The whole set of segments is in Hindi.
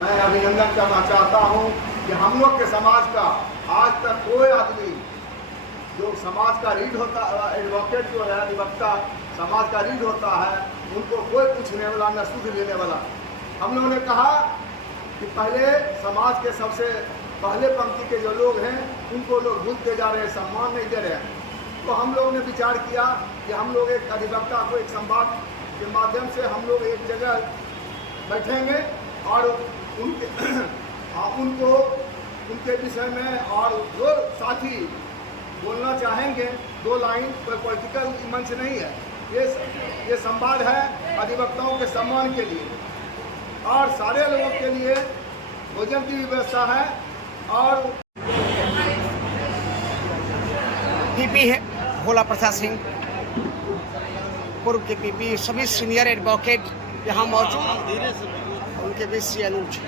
मैं अभिनंदन करना चाहता हूं कि हम लोग के समाज का आज तक कोई आदमी जो समाज का रीढ़ होता है, एडवोकेट जो है अधिवक्ता समाज का रीढ़ होता है, उनको कोई पूछने वाला न सुध लेने वाला। हम लोगों ने कहा कि पहले समाज के सबसे पहले पंक्ति के जो लोग हैं उनको लोग भूलते जा रहे हैं, सम्मान नहीं दे रहे हैं। तो हम लोगों ने विचार किया कि हम लोग एक अधिवक्ता को एक संवाद के माध्यम से हम लोग एक जगह बैठेंगे और उनको उनके विषय में और जो साथी बोलना चाहेंगे, दो लाइन, कोई पॉलिटिकल मंच नहीं है, ये संवाद है अधिवक्ताओं के सम्मान के लिए और सारे लोगों के लिए भोजन की व्यवस्था है। और पीपी है भोला प्रसाद सिंह, पूर्व के पीपी, सभी सीनियर एडवोकेट यहाँ मौजूद, उनके बीच श्री अनुज।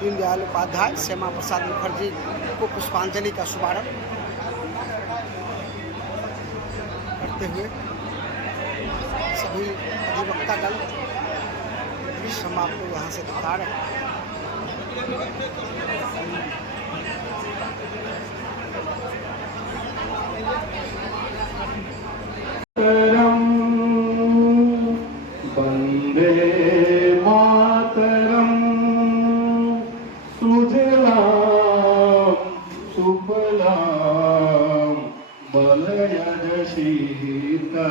दीनदयाल उपाध्याय श्यामा प्रसाद मुखर्जी को पुष्पांजलि का शुभारंभ करते हुए सभी अधिवक्तागण दृश्य हम आपको यहाँ से दिखा रहे हैं। वंदे मातरम सुजलाम सुफलाम मलयज शीतलाम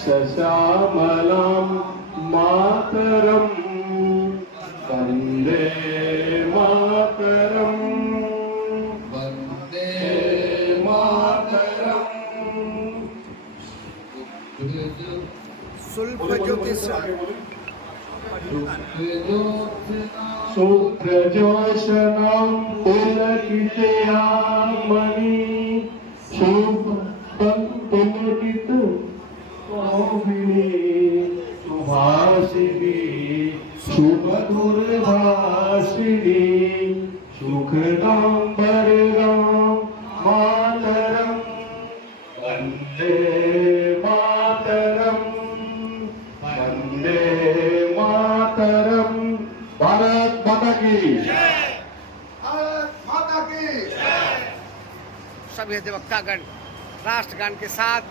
श्यामलाम मातरम वंदे मातरम वंदे मातरम। शुभ्रजोषणं पुलकितयामणि शुभपुलकित शोभिनी सुभाषिणी शुभदुर्भाषिणी सुखदां वरदां मातरं वन्दे मातरं वन्दे मातरम। भारत माता की भारत माता की। सभी अधिवक्तागण राष्ट्रगान के साथ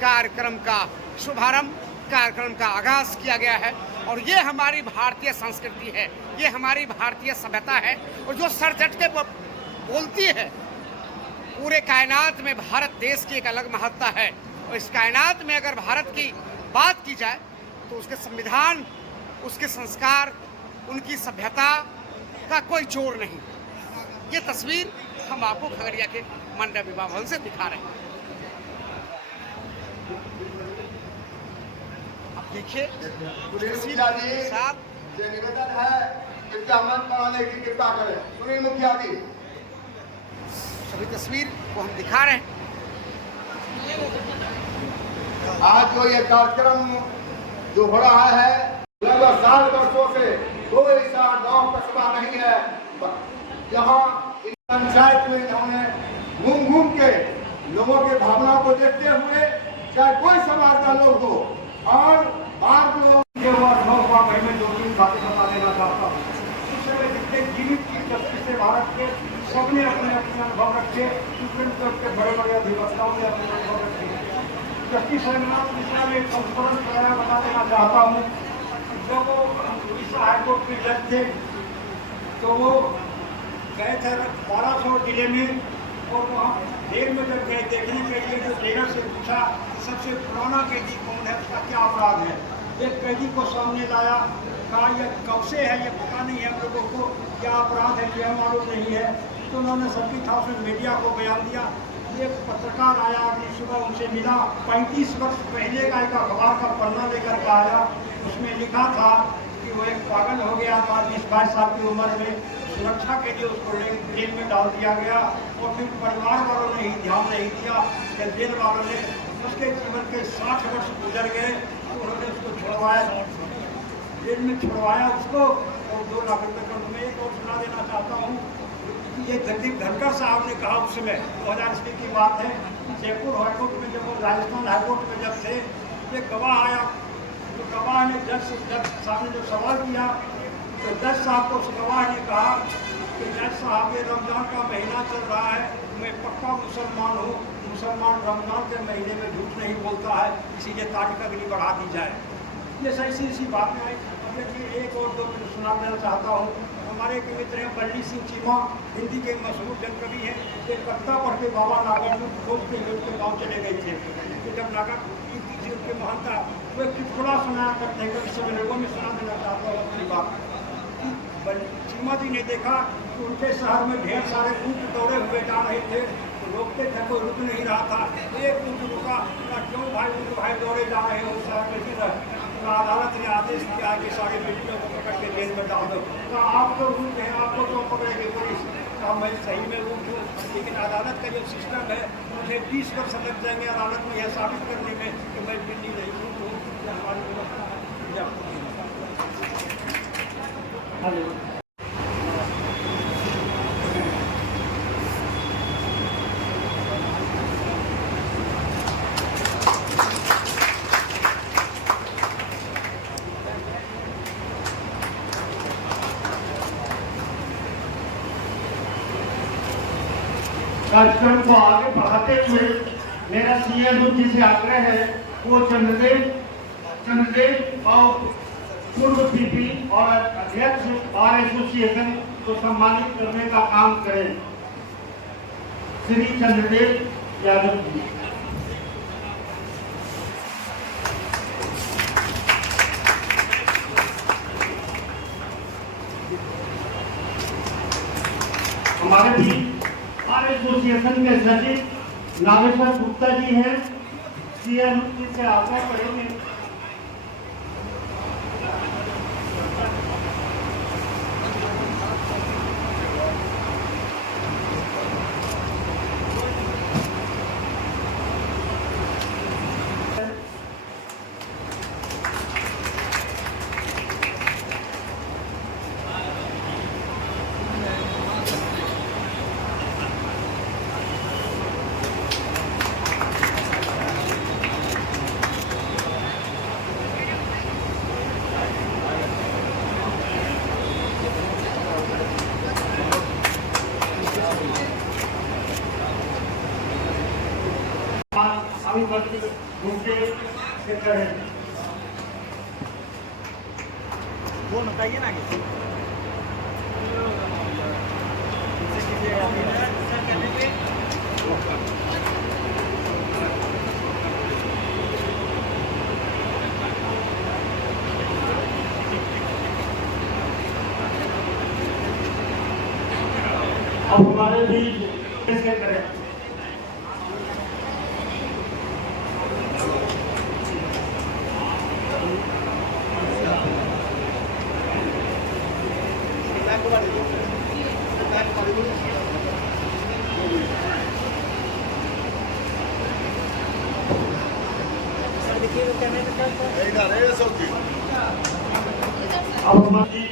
कार्यक्रम का शुभारंभ, कार्यक्रम का आगाज किया गया है। और ये हमारी भारतीय संस्कृति है, ये हमारी भारतीय सभ्यता है और जो सर झट के बोलती है। पूरे कायनात में भारत देश की एक अलग महत्ता है और इस कायनात में अगर भारत की बात की जाए तो उसके संविधान, उसके संस्कार, उनकी सभ्यता का कोई जोर नहीं। ये तस्वीर हम आपको खगड़िया के मंडप विवाह भवन से दिखा रहे हैं। आप देखिए मुखिया जी साथ ये निवेदन है, कृपया मन बनाने की कृपा करें। सुनील मुखिया जी, सभी तस्वीर को हम दिखा रहे हैं। आज जो ये कार्यक्रम जो हो रहा है, लगभग 60 वर्षों से कोई ऐसा गांव कस्बा नहीं है जहां इस पंचायत में इन्होंने घूम के लोगों के भावना को देखते हुए, चाहे कोई समाज का लोग हो, और बात लोग के में 2-3 बातें बता देना चाहता हूँ। इससे जितने जीवित की जस्टिस से भारत के सबने अपने अपने अनुभव रखे, सुप्रीम कोर्ट के बड़े बड़े अधिवक्ताओं ने अपने अनुभव रखे। जस्टिस रघुनाथ मिश्रा ने एक संस्करण कराया, बता देना चाहता हूँ। जब वो उड़ीसा हाईकोर्ट के जज थे तो वो गए थे 1200 जिले में, और वहाँ जेल में जब गए देखने के लिए तो जेलर से पूछा कि सबसे पुराना कैदी कौन है, उसका क्या अपराध है। एक कैदी को सामने लाया, कहा यह कब से है ये पता नहीं है हम लोगों को, क्या अपराध है यह मालूम नहीं है। तो उन्होंने सबकी था उसने मीडिया को बयान दिया। एक पत्रकार आया, अगली सुबह उनसे मिला, 35 वर्ष पहले का एक अखबार का पन्ना लेकर के आया। उसमें लिखा था कि वो एक पागल हो गया था, 20-22 साल की उम्र में, सुरक्षा के लिए उसको जेल में डाल दिया गया और फिर परिवार वालों ने ही ध्यान नहीं दिया कि जेल वालों ने उसके जीवन के 60 वर्ष गुजर गए तो उन्होंने उसको छुड़वाया, जेल में छुड़वाया उसको और 2 लाख रुपये का। मैं एक और सुना देना चाहता हूँ कि ये जगदीप धनखड़ साहब ने कहा उस समय 2000 ईस्वी की बात है, जयपुर हाईकोर्ट में जब वो राजस्थान हाईकोर्ट में जब थे एक गवाह आया, तो गवाह ने जज साहब ने जो सवाल किया, तो जज साहब को उस गवाह ने कहा कि जज साहब ये रमज़ान का महीना चल रहा है, मैं पक्का मुसलमान हूँ, मुसलमान रमज़ान के महीने में झूठ नहीं बोलता है, इसीलिए तारीख अगली बढ़ा दी जाए। ये सही सी बातें आई। अब देखिए एक और दो मिनट सुना देना चाहता हूँ। हमारे एक मित्र हैं बल्ली सिंह चीमा, हिंदी के मशहूर जनकवि हैं। एक कविता पढ़ के बाबा नागर खोज के उनके गाँव चले गए थे। तो जब नागर जी उनके महंता वो एक चुटकुला सुनाया करते हैं, कभी सब लोगों में सुना देना चाहता हूँ अपनी बात। चीमा जी ने देखा कि उनके शहर में ढेर सारे ऊँट दौड़े हुए जा रहे थे, तो रोकते थे, कोई रुक नहीं रहा था। एक ऊँट रुका, क्यों भाई ऊँट भाई दौड़े जा रहे हो, शहर में गिर रहे। अदालत ने आदेश दिया कि सारे बेटियों को पकड़ के जेल में डाल दो। तो आप तो ऊँट हैं, आपको तो पकड़ेगी पुलिस। तो मैं सही में ऊँट हूँ, लेकिन अदालत का जो सिस्टम है मुझे 20 वर्ष लग जाएंगे अदालत में यह साबित करने में कि मैं दिल्ली नहीं हूँ। हमारी व्यवस्था हेलो कार्यक्रम को आगे बढ़ाते हुए मेरा सीएम जी से आग्रह है वो चंद्रदेव और पूर्व पीपी और अध्यक्ष बार एसोसिएशन को सम्मानित करने का काम करें। श्री चंद्रदेव यादव जी। हमारे भी बार एसोसिएशन के सचिव नागेश्वर गुप्ता जी हैं, सीएम जी से आग्रह करेंगे। वो बताइए ना अब हमारे बीच कैसे करें। अब हमारी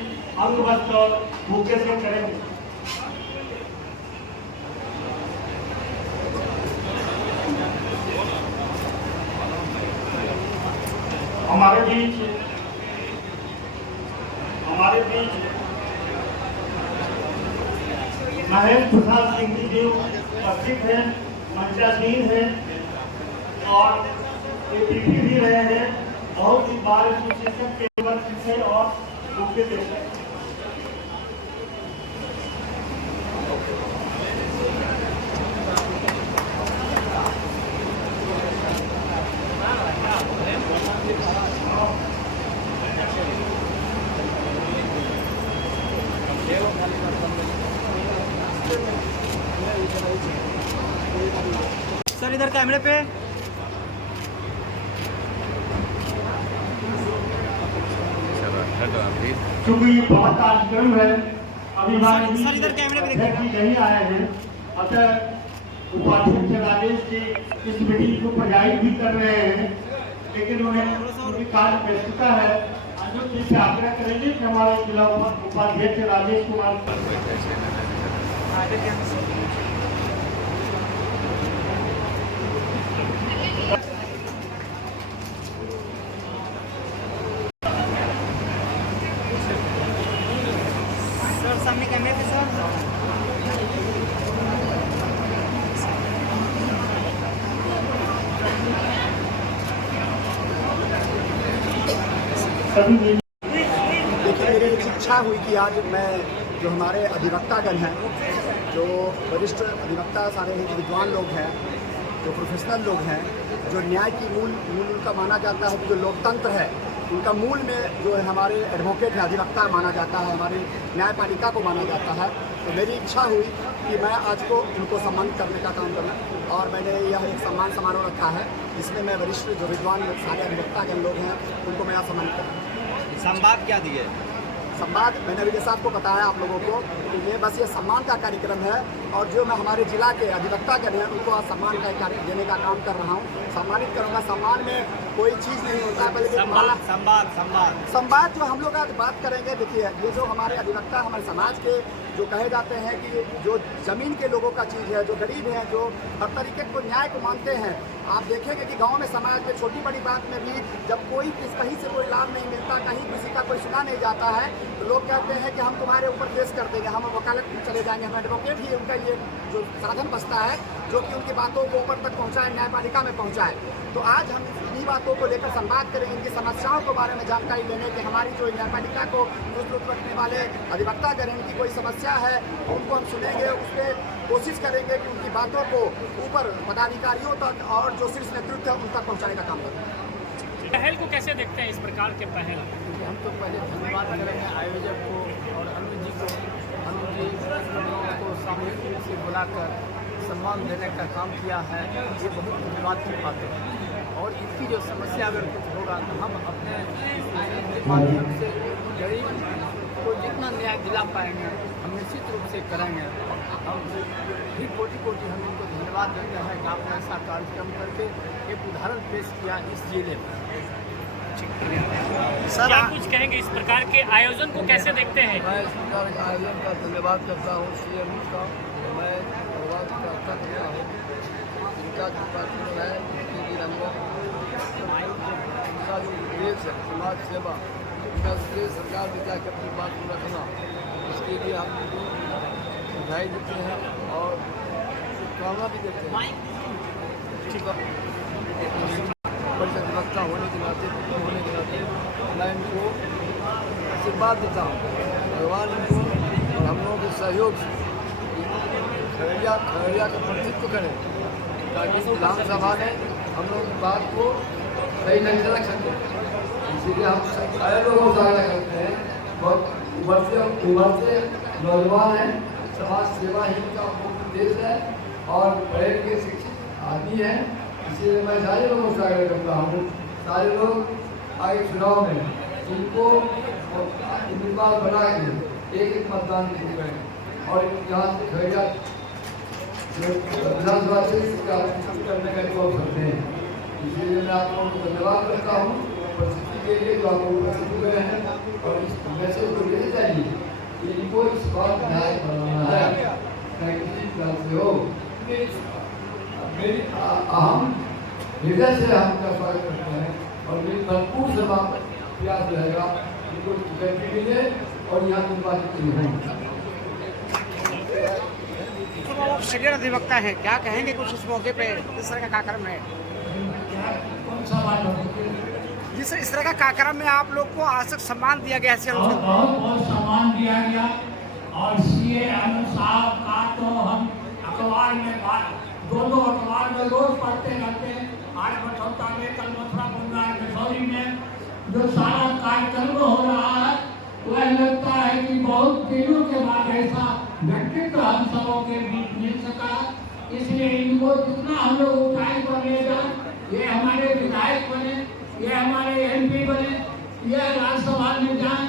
अंग वस्त्र और भूखे से करेंगे। हमारे बीच महेश प्रसाद सिंह जी जो उपस्थित हैं, मंचासीन हैं और एपीपी भी रहे हैं, बहुत ही बार एसोसिएशन के वर्ग से और मुख्य देश है। सर इधर कैमरे पे क्योंकि ये बहुत कार्यक्रम है, अभी सर इधर कैमरे पे अध्यक्ष नहीं आए हैं, अतः उपाध्यक्ष राजेश जी इस मीटिंग को प्रोजाइड भी कर रहे हैं, लेकिन उन्हें उनकी कार्य व्यस्तता है। अनुज जी से आग्रह करेंगे कि हमारे जिला उपाध्यक्ष राजेश कुमार कभी भी देखिए, मेरी एक इच्छा हुई कि आज मैं जो हमारे अधिवक्तागण हैं, जो वरिष्ठ अधिवक्ता सारे हैं, जो विद्वान लोग हैं, जो प्रोफेशनल लोग हैं, जो न्याय की मूल उनका माना जाता है कि जो लोकतंत्र है उनका मूल में जो है हमारे एडवोकेट है, अधिवक्ता माना जाता है, हमारी न्यायपालिका को माना जाता है। तो मेरी इच्छा हुई कि मैं आज को उनको सम्मानित करने का काम करूँ और मैंने यह एक सम्मान समारोह रखा है जिसमें मैं वरिष्ठ जो विद्वान सारे अधिवक्तागण लोग हैं उनको मैं यहाँ सम्मानित करूँ। संवाद क्या दिए? संवाद मैंने अभी जैसा आपको बताया आप लोगों को कि ये बस ये सम्मान का कार्यक्रम है और जो मैं हमारे जिला के अधिवक्तागण हैं उनको आज सम्मान का कार्य देने का काम कर रहा हूँ, सम्मानित करूँगा। सम्मान में कोई चीज़ नहीं होता है बल्कि संवाद जो हम लोग आज बात करेंगे। देखिए, ये जो हमारे अधिवक्ता हमारे समाज के जो कहे जाते हैं कि जो ज़मीन के लोगों का चीज़ है, जो गरीब हैं, जो हर तरीके को न्याय को मानते हैं, आप देखेंगे कि गांव में समाज में छोटी बड़ी बात में भी जब कोई कहीं से कोई लाभ नहीं मिलता, कहीं किसी का कोई सुना नहीं जाता है, तो लोग कहते हैं कि हम तुम्हारे ऊपर केस कर देंगे, हम वकालत में चले जाएंगे। हम एडवोकेट ही उनका ये जो साधन बचता है जो कि उनकी बातों को ऊपर तक पहुँचाए, न्यायपालिका में पहुँचाए। तो आज हम इन्हीं बातों को लेकर संवाद करेंगे, इनकी समस्याओं के बारे में जानकारी लेने कि हमारी जो न्यायपालिका को दुरुस्त रखने वाले अधिवक्तागण हैं, इनकी कोई समस्या है उनको हम सुनेंगे, उस पर कोशिश करेंगे कि उनकी बातों को ऊपर पदाधिकारियों तक और जो शीर्ष नेतृत्व है उन तक पहुँचाने का काम करेंगे। पहल को कैसे देखते हैं, इस प्रकार के पहल? हम तो पहले धन्यवाद करेंगे आयोजक को और अनुज जी को। अनुज जी को सामूहिक रूप से बुलाकर सम्मान देने का काम किया है, ये बहुत धन्यवाद की बात है। और इसकी जो समस्या अगर कुछ होगा तो हम अपने माध्यम से गरीब को जितना न्याय दिला पाएंगे हम निश्चित रूप से करेंगे। हम भी कोटि कोटि हम इनको धन्यवाद देते हैं कि आपने ऐसा कार्यक्रम करके एक उदाहरण पेश किया इस जिले में। सर, क्या कुछ कहेंगे, इस प्रकार के आयोजन को कैसे देखते हैं? मैं इस प्रकार के आयोजन का धन्यवाद करता हूँ सीएम का। मैं धन्यवाद करता हूँ इनका जो कार्यक्रम है, इसके हमको उनका जो उद्देश्य है समाज सेवा, उनका उद्देश्य सरकार में जाकर अपनी बात को रखना, इसके लिए हम उनको बधाई देते हैं और शुभकामना भी देते हैं। अधिवक्ता होने के नाते मैं इनको आशीर्वाद देता हूँ, भगवान इनको और हम लोगों के सहयोग से खगड़िया का प्रतिनिधित्व करें ताकि विधानसभा ने हम लोगों की बात को सही ढंग से रख सकें। इसीलिए हम सारे लोगों को सहायता करते हैं। बहुत उभरते नौजवान हैं, समाज सेवा ही उनका मुख्य उद्देश्य है और पढ़े लिखे शिक्षित आदमी हैं। इसीलिए मैं सारे लोगों को सहायता करता हूँ। सारे लोग आगे चुनाव में उनको उम्मीदवार बना के एक मतदान करें और यहाँ से खगड़िया विधानसभा क्षेत्र करने का जो करते हैं। इसलिए मैं आप लोगों को धन्यवाद करता हूँ परिस्थिति के लिए जो आप लोग उपस्थित हुए हैं और इस मैसेज को लेते जाइए कि इनको इस बात न्याय बनाना है, किसी प्रकार से हो। मेरी अहम हृदय से हम उनका स्वागत करते हैं और मेरी भरपूर सेवा प्रयास रहेगा इनको टिकट के लिए और यहाँ निर्वाचित हों। तो आप सीनियर अधिवक्ता हैं, क्या कहेंगे कुछ इस मौके पे? इस तरह का कार्यक्रम है, इस तरह का कार्यक्रम में आप लोग को आज तक सम्मान दिया गया है। बहुत सम्मान दिया गया और सीए अनुज साहब का तो हम अखबार में दोनों अखबार में रोज पढ़ते रहते हैं। आज बठौता में, कल मथुरा बुंदा किशोरी में जो सारा कार्यक्रम हो रहा है वह लगता है कि बहुत दिनों के बाद ऐसा व्यक्तित्व हम सबों के बीच मिल सका। इसलिए इनको जितना हम लोग ऊंचाई पर ले जाए, ये हमारे विधायक बने, ये हमारे एमपी बने, ये राज्यसभा में जाए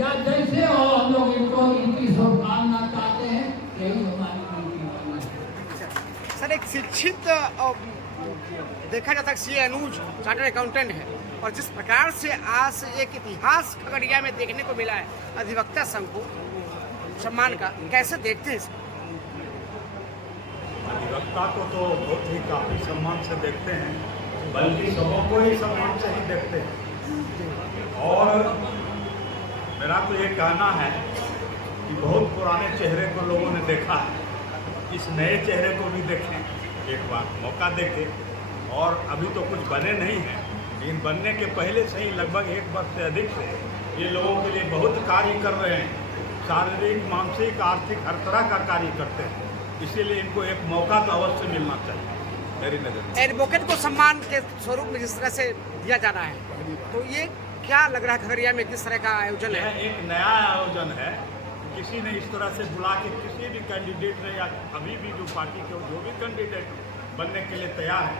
या जैसे हो, हम लोग इनको इनकी शुभकामना चाहते हैं। यही हमारी सर, एक शिक्षित देखा जाता है सीए अनुज चार्टर्ड अकाउंटेंट है और जिस प्रकार से आज एक इतिहास खगड़िया में देखने को मिला है अधिवक्ता संघ को सम्मान का, कैसे देखते हैं इसको? अधिवक्ता को तो बहुत ही काफ़ी सम्मान से देखते हैं, बल्कि सबों को ही सम्मान से ही देखते हैं। और मेरा तो ये कहना है कि बहुत पुराने चेहरे को लोगों ने देखा है, इस नए चेहरे को भी देखें, एक बार मौका देखें। और अभी तो कुछ बने नहीं हैं, लेकिन बनने के पहले से ही लगभग 1 वर्ष से अधिक से ये लोगों के लिए बहुत कार्य कर रहे हैं। शारीरिक, मानसिक, आर्थिक हर तरह का कार्य करते हैं। इसीलिए इनको एक मौका तो अवश्य मिलना चाहिए मेरी नज़र में। एडवोकेट को सम्मान के स्वरूप में जिस तरह से दिया जाना है, तो ये क्या लग रहा है खगड़िया में किस तरह का आयोजन है? यह एक नया आयोजन है। किसी ने इस तरह से बुला के किसी भी कैंडिडेट ने या अभी भी जो पार्टी के जो भी कैंडिडेट बनने के लिए तैयार है,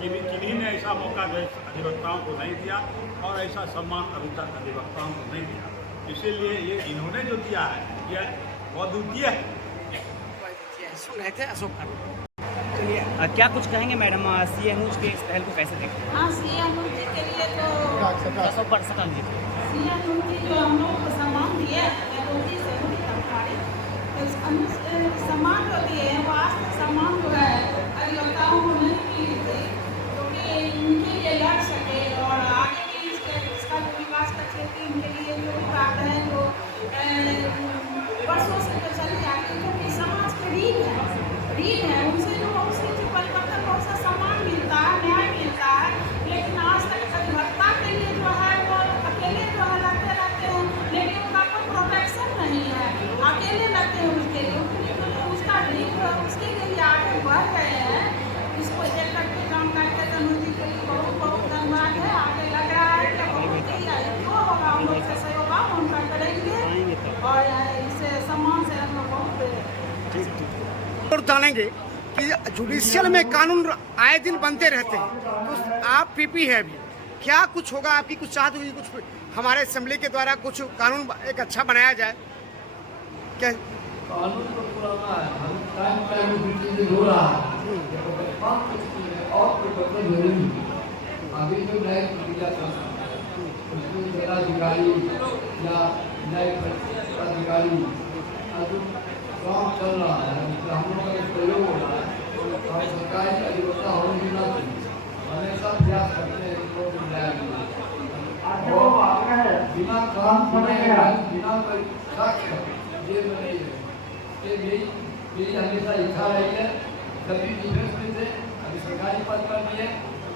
किन्हीं ने ऐसा मौका जो अधिवक्ताओं को नहीं दिया और ऐसा सम्मान अभी तक अधिवक्ताओं को नहीं दिया। इसीलिए ये इन्होंने जो दिया है यह अद्वितीय है। सुन रहे थे अशोक का। चलिए, क्या कुछ कहेंगे मैडम सीएम के इस पहल को कैसे देखते हैं? हाँ, सीएम जी के लिए तो सीएम जी जो हम लोग को सम्मान दिए सम्मान जो दिए हैं, वो आज तक सम्मान जो है अधिवक्ताओं को नहीं मिली थी, क्योंकि इनके लिए लड़ सके और आगे भी इसका जो विकास का क्षेत्र इनके लिए जो भी बात है जो वर्षों से तो चली आती है, क्योंकि समाज की रीढ़ है उनसे जो परिवर्तन बहुत सा सम्मान मिलता है, न्याय मिलता है। लेकिन आज तक अधिवक्ता के लिए जो है वो अकेले जो है लड़ते रहते हैं, लेकिन उनका कोई प्रोटेक्शन नहीं है, अकेले लगते हैं उसके लिए, उसका रीढ़ उसके लिए आगे बढ़ गए हैं। इसको देख करके काम करके तनुजी के लिए बहुत बहुत धन्यवाद है। आगे लग रहा है कि बहुत ही जो होगा हम लोग से सहयोग हम उनका करेंगे और इसे सम्मान से हम लोग बहुत और जानेंगे कि जुडिशियल में कानून आए दिन बनते रहते हैं, तो आप पीपी है अभी, क्या कुछ होगा? आपकी कुछ चाहत होगी कुछ हमारे असेंबली के द्वारा कुछ कानून एक अच्छा बनाया जाए क्या? कानून तो पुराना है, हम टाइम ब्रिटिश हो रहा है और कोई बदल जरूरी अभी जो नए प्रक्रिया चल रहा है उसमें जिलाधिकारी या नए अधिकारी जो काम चल रहा है, हम लोगों का सहयोग हो रहा है और सरकारी अधिवक्ता होने की ना हमेशा प्रयास करते हैं बिना काम बिना कोई साक्ष्य जेल में नहीं है। मेरी हमेशा इच्छा रही है, कभी डिफेंस में थे, अभी सरकारी पद पर भी है,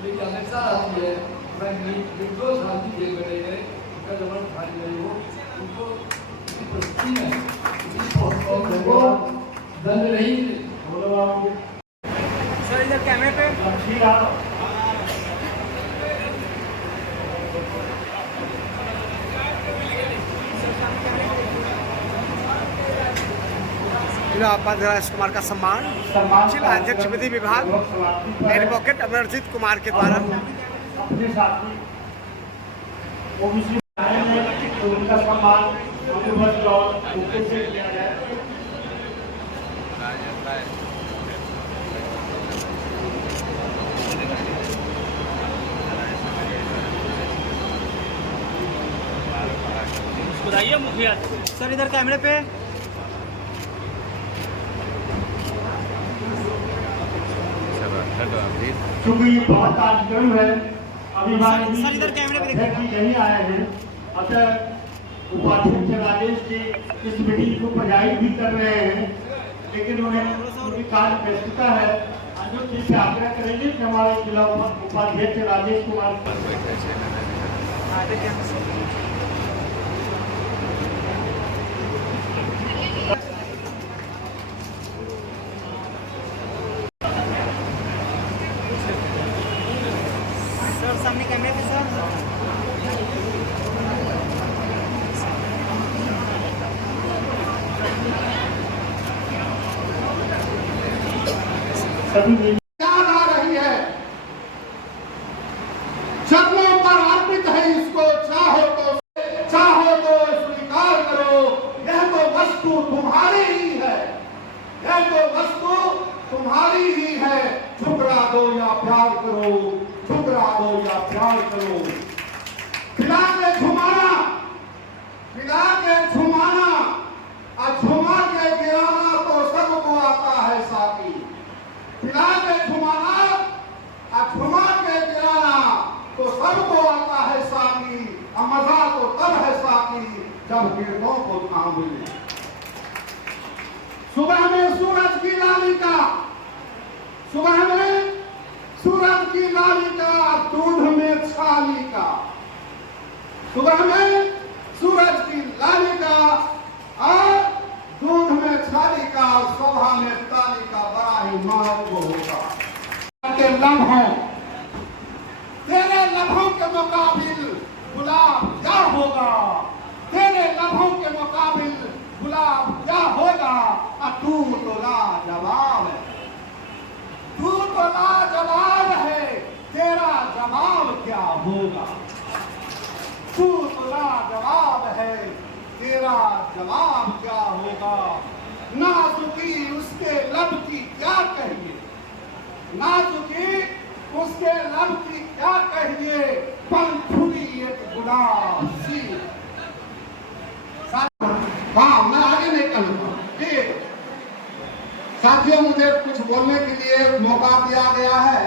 लेकिन हमेशा रहती है मैं निर्दोष आदमी जेल में नहीं गए, उनका जबरन खाली नहीं हो, उनको किसी में दंड नहीं सर इधर कैमरे पे जिला उपाध्यक्ष राजेश कुमार का सम्मान जिला अध्यक्ष विधि विभाग एडवोकेट अमरजीत कुमार के द्वारा अपने साथी ओबीसी तो उनका सम्मान अनुभव और उनके से किया जाए। बताइए मुखिया सर इधर कैमरे पे। क्योंकि ये बहुत कार्यक्रम है, अभी सर इधर कैमरे पे यही आए हैं, अतः उपाध्यक्ष राजेश जी इस मीटिंग को प्रोजाइड भी कर रहे हैं, लेकिन उनकी कार्य व्यस्तता है। अनुज जी से आग्रह करेंगे कि हमारे जिला उपाध्यक्ष राजेश कुमार सामने कैमरे पे सर याद आ रही है, चरणों पर अर्पित है इसको, चाहो तो स्वीकार करो, यह तो वस्तु तुम्हारी ही है, यह तो वस्तु तुम्हारी ही है, ठुकरा दो या प्यार करो, ठुकरा दो या प्यार करो। खिला के झुमाना, खिला के झुमाना और झुमा के गिराना तो सबको आता है साथी। खिला के झुमाना और झुमा के गिराना तो सबको आता है साथी। मजा तो तब है साथी जब गिरदों को थाम ले। सुबह में सूरज की लाली का, सुबह में सूरज की लाली का दूध में छाली सुबह में सूरज की लाली का और दूध में छाली का और शोभा में ताली का बड़ा ही महत्व होगा। के लम्हों, तेरे लम्हों के मुकाबिल गुलाब क्या होगा, तेरे लम्हों के मुकाबिल गुलाब क्या होगा। तू तो लाजवाब है, तू तो लाजवाब है, तेरा जवाब क्या होगा। तू तो लाजवाब है, तेरा जवाब क्या होगा। नाजुकी उसके लब की क्या कहिए, नाजुकी उसके लब की क्या कहिए, पंखुड़ी एक गुलाब सी। हाँ, मैं आगे नहीं कहूँगा। साथियों, मुझे कुछ बोलने के लिए मौका दिया गया है।